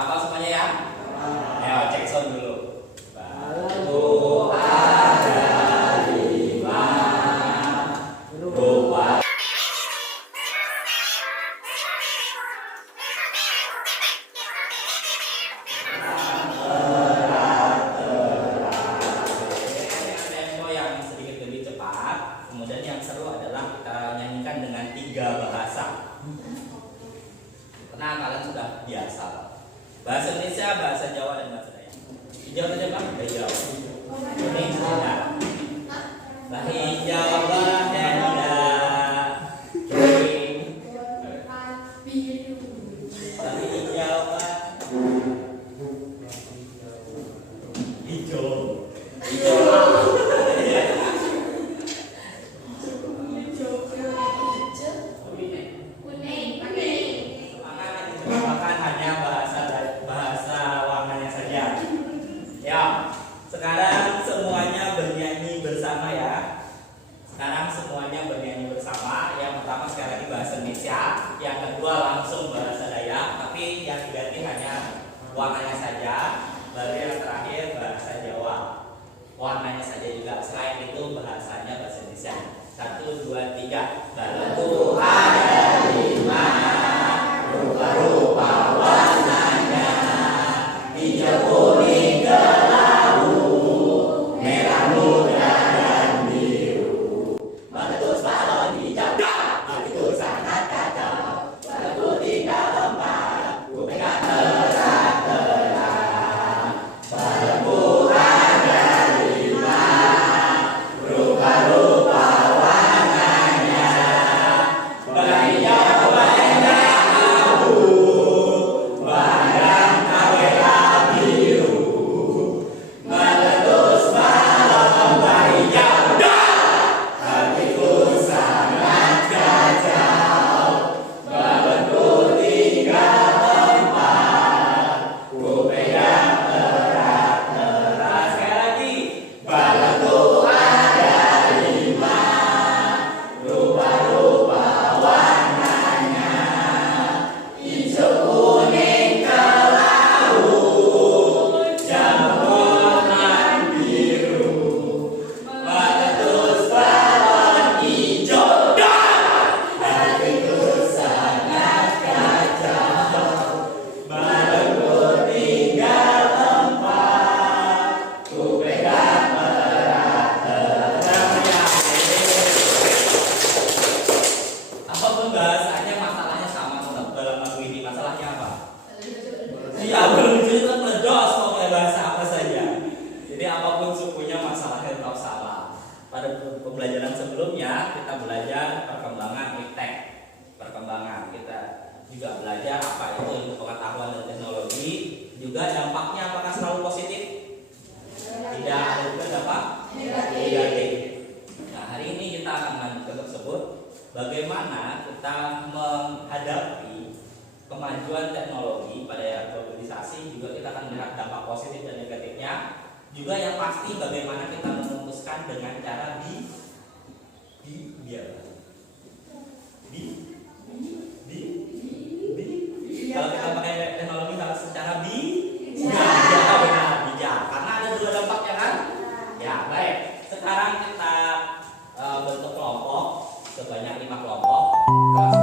Hafal semuanya ya? Ayo cek sound dulu. Batu ada 5 rupa. Tempo yang sedikit lebih cepat. Kemudian yang seru adalah kita nyanyikan dengan 3 bahasa. Karena kalian sudah biasa. Bahasa Indonesia, bahasa Jawa, dan bahasa Dayak. Hijau saja Pak? Hijau. Ini sudah. Lah hijau berhenda. Tapi hijau Pak. Hijau. Hijau. Sekarang semuanya bernyanyi bersama ya. Sekarang semuanya bernyanyi bersama. Yang pertama sekali lagi bahasa Indonesia, yang kedua langsung bahasa Dayak, tapi yang diganti hanya warnanya saja. Baru yang terakhir bahasa Jawa, warnanya saja juga. Selain itu bahasanya bahasa Indonesia. 1, 2, 3. Batu ada 5 rupa-rupa warnanya, hijau, kuning, pembelajaran sebelumnya kita belajar perkembangan iptek. Kita juga belajar apa itu ilmu pengetahuan dan teknologi. Juga dampaknya apakah selalu positif? Tidak, ada juga dampak negatif. Nah, hari ini kita akan melanjutkan tersebut. Bagaimana kita menghadapi kemajuan teknologi pada era globalisasi. Juga kita akan melihat dampak positif dan negatifnya. Juga yang pasti bagaimana kita memutuskan dengan cara kalau kita pakai teknologi harus secara bijak, karena ada 2 dampaknya kan? Ya, baik. Sekarang kita bentuk kelompok sebanyak 5 kelompok. Kelas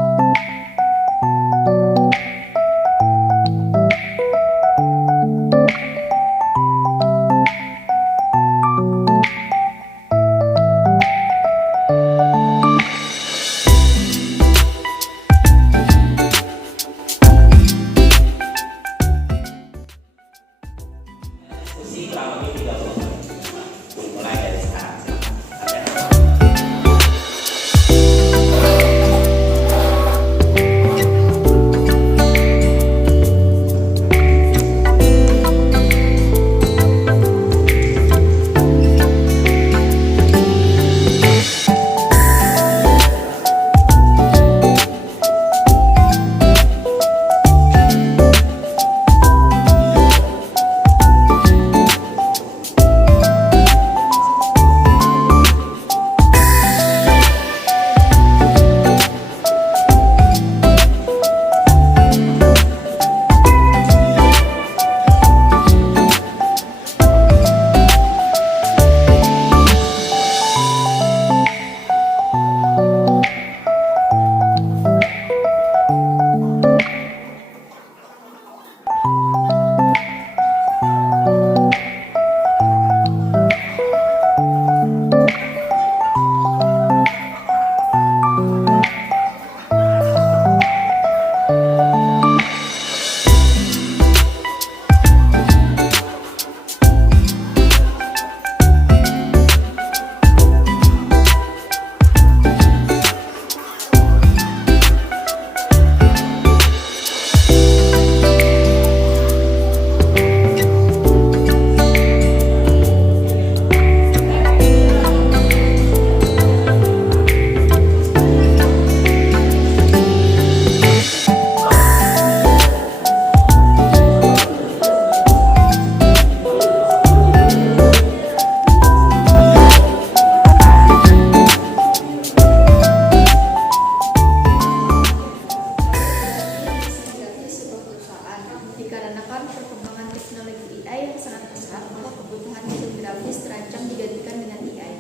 Dikarenakan perkembangan teknologi AI yang sangat pesat, maka kebutuhan desain grafis terancam digantikan dengan AI.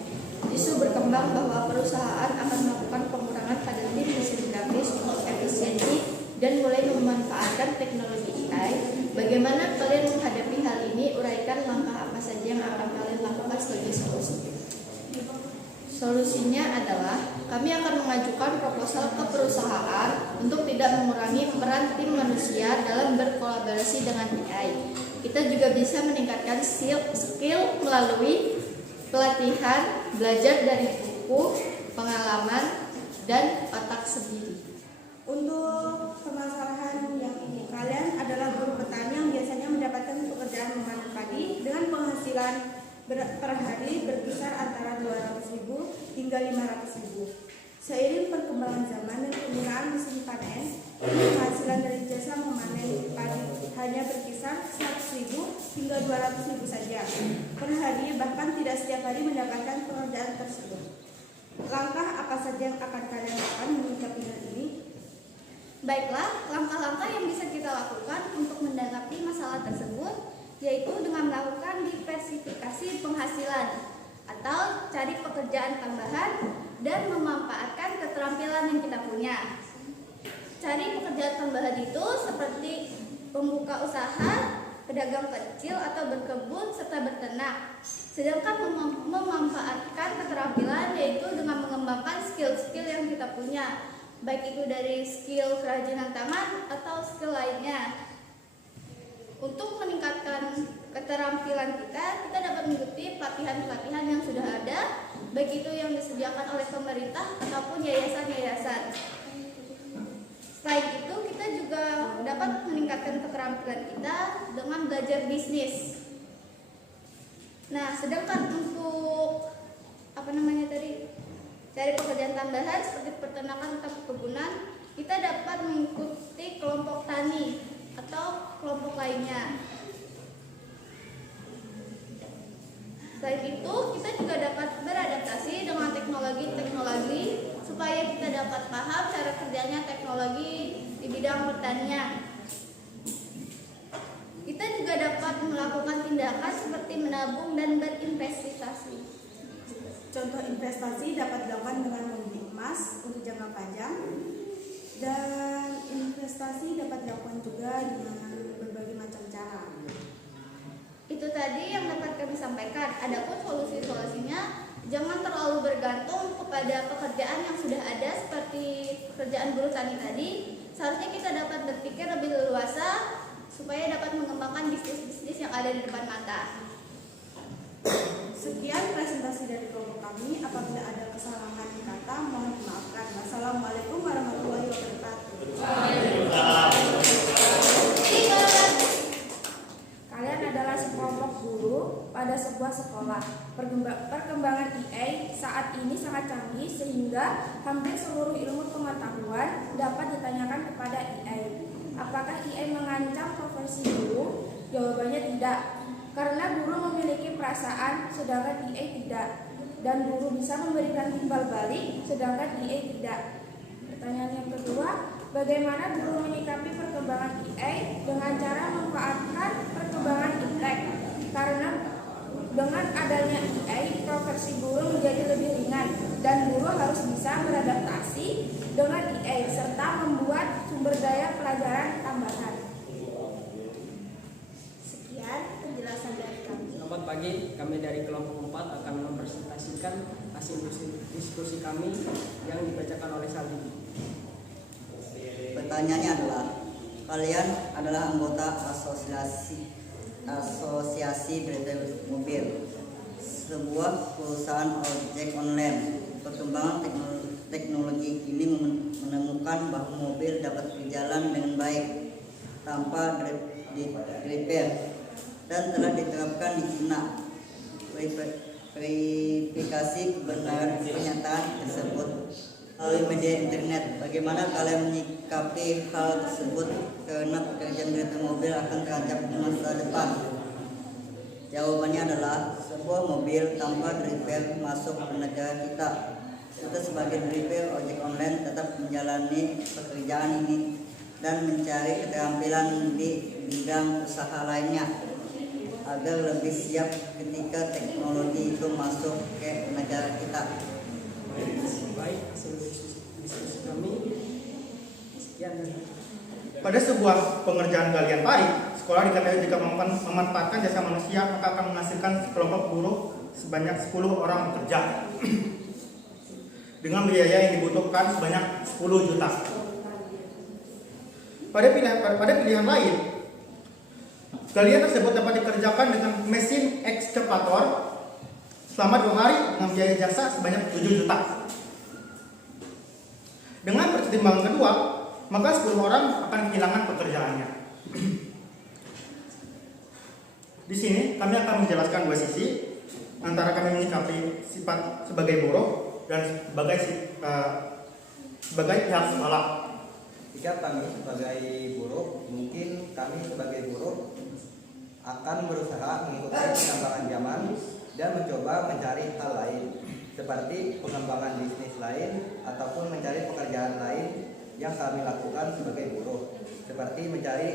Isu berkembang bahwa perusahaan akan melakukan pengurangan pada tim desain grafis untuk efisiensi dan mulai memanfaatkan teknologi AI. Bagaimana kalian menghadapi hal ini? Uraikan langkah apa saja yang akan kalian lakukan sebagai solusi. Solusinya adalah kami akan mengajukan proposal ke perusahaan untuk tidak mengurangi peran tim manusia dalam berkolaborasi dengan AI. Kita juga bisa meningkatkan skill melalui pelatihan, belajar dari buku, pengalaman, dan otak sendiri. Untuk permasalahan yang ini, kalian adalah buruh petani yang biasanya mendapatkan pekerjaan memanen padi dengan penghasilan per hari berkisar antara 200.000 hingga 500.000. Seiring perkembangan zaman dan penggunaan mesin panen, penghasilan dari jasa memanen padi hanya berkisar 100.000 hingga 200.000 saja per hari, bahkan tidak setiap hari mendapatkan pekerjaan tersebut. Langkah apa saja yang akan kalian lakukan menyikapi hal ini? Baiklah, langkah-langkah yang bisa kita lakukan untuk menanggapi masalah tersebut yaitu dengan melakukan diversifikasi penghasilan atau cari pekerjaan tambahan dan memanfaatkan keterampilan yang kita punya. Cari pekerjaan tambahan itu seperti pembuka usaha, pedagang kecil atau berkebun serta berternak. Sedangkan memanfaatkan keterampilan yaitu dengan mengembangkan skill-skill yang kita punya, baik itu dari skill kerajinan tangan atau skill lainnya. Untuk meningkatkan keterampilan kita dapat mengikuti pelatihan-pelatihan yang sudah ada, baik itu yang disediakan oleh pemerintah ataupun yayasan-yayasan. Selain itu, kita juga dapat meningkatkan keterampilan kita dengan belajar bisnis. Nah, sedangkan untuk cari pekerjaan tambahan seperti peternakan atau perkebunan, kita dapat mengikuti kelompok tani atau kelompok lainnya. Selain itu, kita juga dapat beradaptasi dengan teknologi-teknologi supaya kita dapat paham cara kerjanya teknologi di bidang pertanian. Kita juga dapat melakukan tindakan seperti menabung dan berinvestasi. Contoh investasi dapat dilakukan dengan membeli emas untuk jangka panjang, dan investasi dapat dilakukan juga dengan berbagai macam cara. Itu tadi yang dapat kami sampaikan. Adapun solusi-solusinya, jangan terlalu bergantung kepada pekerjaan yang sudah ada seperti pekerjaan buruh tani tadi. Seharusnya kita dapat berpikir lebih leluasa supaya dapat mengembangkan bisnis-bisnis yang ada di depan mata. Sekian presentasi dari kelompok kami. Apabila ada kesalahan kata, mohon dimaafkan. Wassalamualaikum warahmatullahi wabarakatuh. Kalian adalah sekelompok guru pada sebuah sekolah. Perkembangan AI saat ini sangat canggih sehingga hampir seluruh ilmu pengetahuan dapat ditanyakan kepada AI. Apakah AI mengancam profesi guru? Jawabannya tidak. Karena guru memiliki perasaan sedangkan AI tidak, dan guru bisa memberikan timbal balik sedangkan AI tidak. Pertanyaan yang kedua, bagaimana guru menyikapi perkembangan AI dengan cara memanfaatkan perkembangan iptek? Karena dengan adanya AI, profesi guru menjadi lebih ringan dan guru harus bisa beradaptasi dengan AI serta membuat sumber daya pelajaran tambahan. pagi, kami dari kelompok 4 akan mempresentasikan hasil diskusi kami yang dibacakan oleh Saldi. Pertanyaannya adalah, kalian adalah anggota asosiasi retail mobil, sebuah perusahaan ojek online. Perkembangan teknologi ini menemukan bahwa mobil dapat berjalan dengan baik tanpa repair dan telah diterapkan di Cina. Verifikasi kebenaran pernyataan tersebut melalui media internet. Bagaimana kalian menyikapi hal tersebut karena pekerjaan retail mobil akan terancam di masa depan? Jawabannya adalah sebuah mobil tanpa repair masuk ke negara kita. Kita sebagai driver ojek online tetap menjalani pekerjaan ini dan mencari keterampilan di bidang usaha lainnya agar lebih siap ketika teknologi itu masuk ke negara kita. Baik, hasil diskusi kami sekian. Pada sebuah pengerjaan galian parit, sekolah dikatakan jika memanfaatkan jasa manusia maka akan menghasilkan sekelompok buruh sebanyak 10 orang bekerja dengan biaya yang dibutuhkan sebanyak 10 juta. Pada pilihan lain, galian tersebut dapat dikerjakan dengan mesin ekskavator selama 2 hari dengan biaya jasa sebanyak 7 juta. Dengan pertimbangan kedua, maka 10 orang akan kehilangan pekerjaannya. Di sini kami akan menjelaskan dua sisi antara kami menyikapi sifat sebagai buruh dan sebagai pihak sekolah. Jika kami sebagai buruh, mungkin kami sebagai buruh akan berusaha mengikuti perkembangan zaman dan mencoba mencari hal lain seperti pengembangan bisnis lain ataupun mencari pekerjaan lain yang kami lakukan sebagai buruh, seperti mencari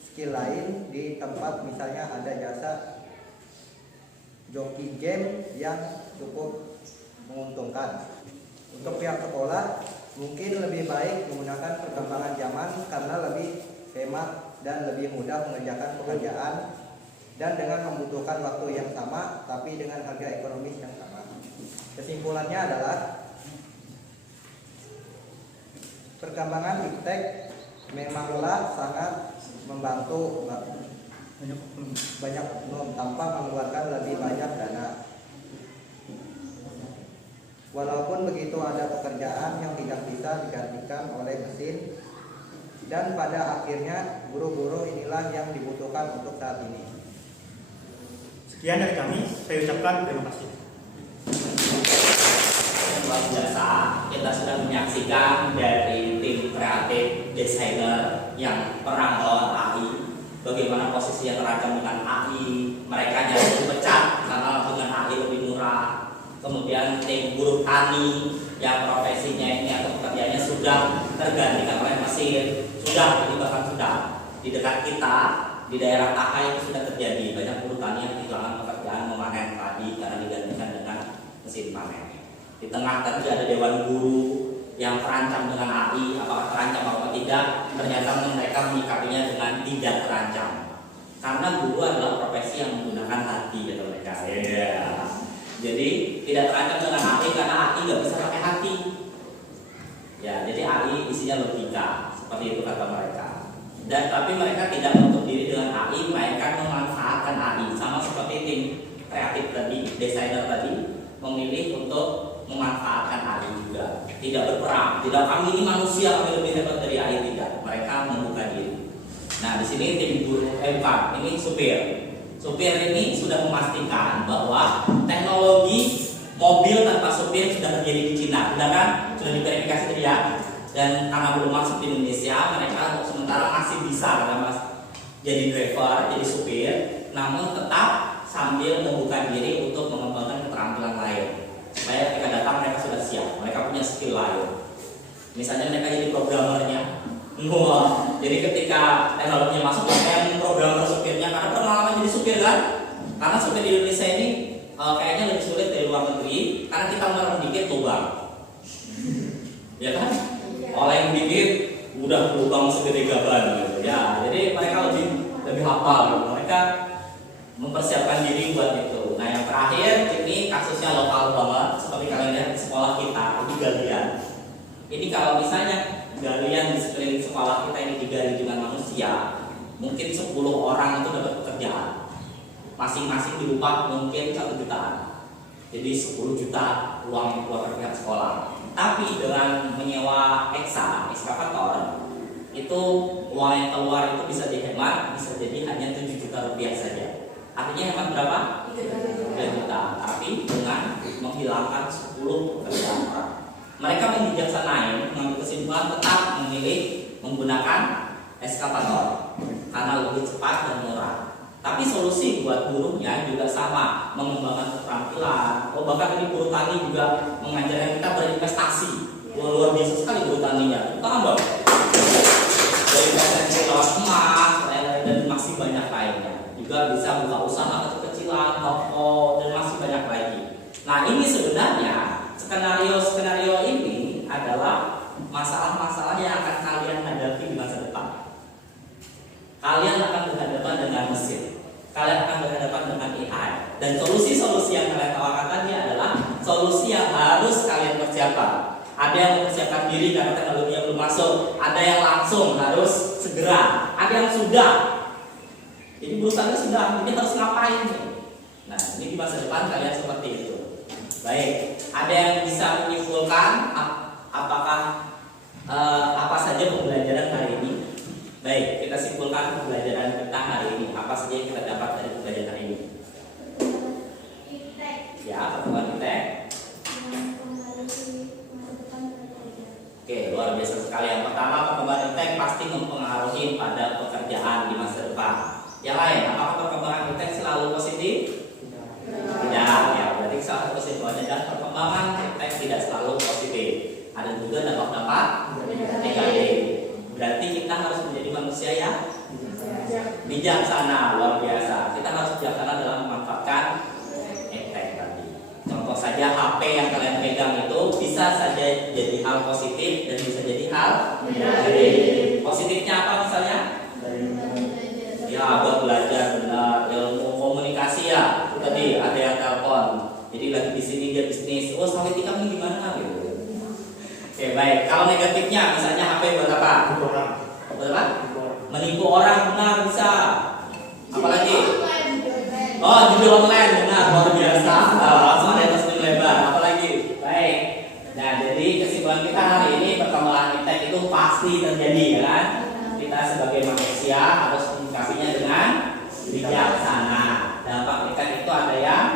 skill lain di tempat misalnya ada jasa joki game yang cukup menguntungkan. Untuk pihak sekolah mungkin lebih baik menggunakan perkembangan zaman karena lebih hemat dan lebih mudah mengerjakan pekerjaan dan dengan membutuhkan waktu yang sama tapi dengan harga ekonomis yang sama. Kesimpulannya adalah perkembangan iptek memanglah sangat membantu banyak tanpa mengeluarkan lebih banyak dana. Walaupun begitu ada pekerjaan yang tidak bisa digantikan oleh mesin dan pada akhirnya buruh-buruh inilah yang dibutuhkan untuk saat ini. Sekian dari kami, saya ucapkan terima kasih. Luar biasa, kita sudah menyaksikan dari tim kreatif desainer yang perang melawan AI, bagaimana posisinya terancam dengan AI, mereka jadi dipecat karena dengan AI lebih murah. Kemudian tim buruh tani yang profesinya ini atau pekerjaannya sudah tergantikan oleh mesin, sudah ini bahkan sudah di dekat kita di daerah Takai itu sudah terjadi banyak buruh tani yang kehilangan pekerjaan memanen padi karena digantikan dengan mesin panen. Di tengah tadi ada dewan guru yang terancam dengan AI, apakah terancam atau tidak? Ternyata mereka menyikapinya dengan tidak terancam, karena guru adalah profesi yang menggunakan hati, kata mereka. Jadi tidak terancam dengan AI karena AI nggak bisa pakai hati. Ya, jadi AI isinya logika, seperti itu kata mereka. Dan tapi mereka tidak menutup diri dengan AI, mereka memanfaatkan AI, sama seperti tim kreatif tadi, desainer tadi memilih untuk memanfaatkan AI juga, tidak berperang, tidak kami ini manusia kami lebih hebat dari AI, tidak, mereka membuka diri. Nah di sini tim buruh ini supir ini sudah memastikan bahwa teknologi mobil tanpa supir sudah terjadi di Cina, benar kan? Sudah diverifikasi tadi ya. Dan karena belum masuk di Indonesia, mereka untuk sementara masih bisa karena jadi driver, jadi supir, namun tetap sambil membuka diri untuk mengembangkan keterampilan lain. Supaya ketika datang mereka sudah siap, mereka punya skill lain. Misalnya mereka jadi programmernya. Jadi ketika teknologinya masuk, mereka yang programmer supirnya karena pengalaman jadi supir kan. Karena supir di Indonesia ini kayaknya lebih sulit dari luar negeri karena kita merem dikit lubang. Ya kan? Oleng dikit udah lubang segede gaban gitu. Ya, jadi mereka lebih hafal gitu. Mereka mempersiapkan kalau misalnya galian di sekeliling sekolah kita ini digali dengan manusia, mungkin 10 orang itu dapat pekerjaan. Masing-masing diupah mungkin 1 jutaan. Jadi 10 juta uang yang keluar dari pihak sekolah. Tapi dengan menyewa ekskavator, itu uang yang keluar itu bisa dihemat, bisa jadi hanya 7 juta rupiah saja. Artinya hemat berapa? 3 juta. Tapi dengan menghilangkan 10 pekerjaan orang. Mereka membijaksanain, mengambil kesimpulan tetap memilih menggunakan ekskavator karena lebih cepat dan murah. Tapi solusi buat buruhnya juga sama, mengembangkan keterampilan. Bahkan ini buruh tani juga mengajarkan kita berinvestasi. Luar biasa sekali buruh taninya. Tahu dong? Dari investasi lewat emas dan masih banyak lainnya. Juga bisa buka usaha kecil-kecilan, toko dan masih banyak lagi. Nah ini sebenarnya skenario ini adalah masalah-masalah yang akan kalian hadapi di masa depan. Kalian akan berhadapan dengan mesin, kalian akan berhadapan dengan AI, dan solusi-solusi yang kalian tawarkan tadi adalah solusi yang harus kalian persiapkan. Ada yang mempersiapkan diri karena teknologinya belum masuk, ada yang langsung harus segera, ada yang sudah. Jadi berusaha sudah, ini harus ngapain nih? Nah, ini di masa depan kalian seperti itu. Baik, ada yang bisa menyimpulkan apakah apa saja pembelajaran hari ini? Baik, kita simpulkan pembelajaran kita hari ini. Apa saja yang kita dapat dari pembelajaran hari ini? Ya, pertemuan kita. Oke, luar biasa sekali. Yang pertama, perkembangan iptek pasti mempengaruhi pada pekerjaan di masa depan. Yang lain, apakah perkembangan iptek selalu positif? Tidak, ya. Berarti salah satu kesimpulannya adalah perkembangan iptek tidak selalu positif. Ada juga dampak-dampak negatif. Berarti kita harus menjadi manusia yang bijaksana, luar biasa. Kita harus bijaksana dalam memanfaatkan iptek tadi. Contoh saja HP yang kalian pegang itu bisa saja jadi hal positif dan bisa jadi hal negatif. Positifnya apa misalnya? Ya, buat belajar benar, ilmu komunikasi ya. Itu tadi ada yang telepon. Jadi lagi di sini dia bisnis. Oh, sawit ikan ini gimana gitu. Oke, baik. Kalau negatifnya misalnya HP buat apa? Buat apa? Menipu orang, benar bisa. Apalagi? Oh, judi online, benar, luar biasa. Langsung ada yang lebar. Apalagi? Baik. Nah, jadi kesimpulan kita hari ini perkembangan iptek itu pasti terjadi, ya kan? Kita sebagai manusia harus menyikapinya dengan bijaksana. Dampak iptek itu ada yang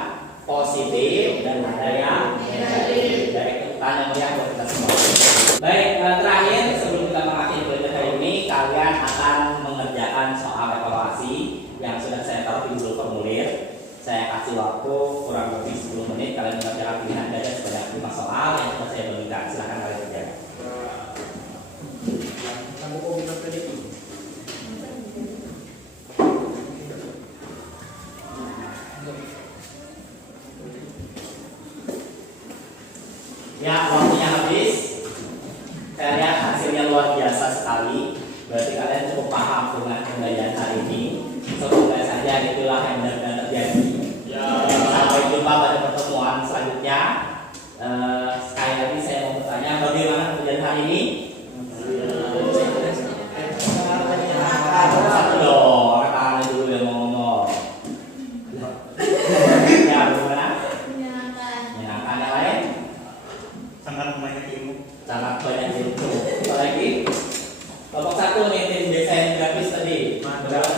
positif dan ada yang negatif. Jadi tanya melihat buat kita semua. Baik, terakhir sebelum kita mengakhiri pelajaran hari ini, kalian akan mengerjakan soal evaluasi yang sudah saya taruh di Google formulir. Saya kasih waktu kurang lebih 10 menit. Kalian mengerjakan pilihan ganda sebanyak 5 soal yang sudah saya bagikan. Silakan kalian kerjakan. Ya, waktunya habis. Saya lihat hasilnya luar biasa sekali. Berarti kalian cukup paham dengan pembelajaran hari ini. Semoga saja itulah yang benar-benar terjadi. Sampai jumpa pada pertemuan selanjutnya. Sekali lagi saya mau bertanya, bagaimana pembelajaran hari ini? Satu dong, kata dulu yang mau ngomong. Ya, bagaimana? Menyenangkan. Yang lain? Sangat banyak ilmu. Sangat banyak ilmu. Apalagi kelompok 1 nih tim desain grafis tadi. Berapa